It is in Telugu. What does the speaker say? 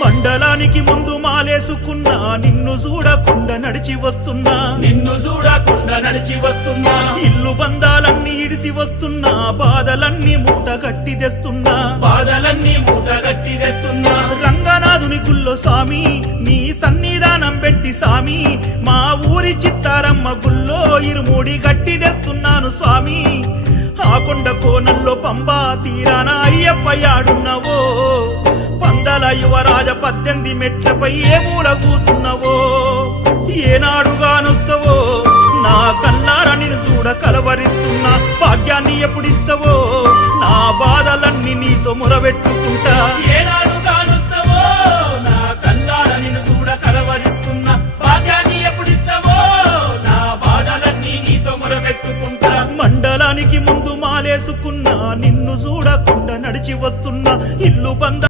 మండలానికి ముందు మాలేసుకున్నా నిన్ను చూడకుండా నడిచి వస్తున్నా ఇల్లు బంధాలన్నీ ఇడిసి వస్తున్నా బాధలన్నీ మూట గట్టి తెస్తున్నా రంగనాథుని గుల్లో స్వామి నీ సన్నిధానం పెట్టి స్వామి మా ఊరి చిత్తారమ్మ గుల్లో ఇరుముడి గట్టి తెస్తున్నాను స్వామి ఆ కొండ కోనల్లో పంబా తీరాన అయ్యప్ప యాడున్నవో పందల యువరాజ 18 మెట్లపై ఏ మూల కూసున్నవో ఏనాడుగానొస్తవో నా కల్లార నిన్ను చూడ కలవరిస్తున్నా భాగ్యాన్ని ఎప్పుడిస్తావో నా బాధలన్నీ నీతో మొరబెట్టుకుంటా ఏనాడుగానొస్తవో నా కల్లార నిన్ను చూడ కలవరిస్తున్నా భాగ్యాన్ని ఎప్పుడిస్తావో నా బాధలన్నీ నీతో మొరబెట్టుకుంటా మండలానికి ముందు మాలేసుకున్నా నిన్ను చూడకుండా నడిచి వస్తున్నా ఇల్లు బంద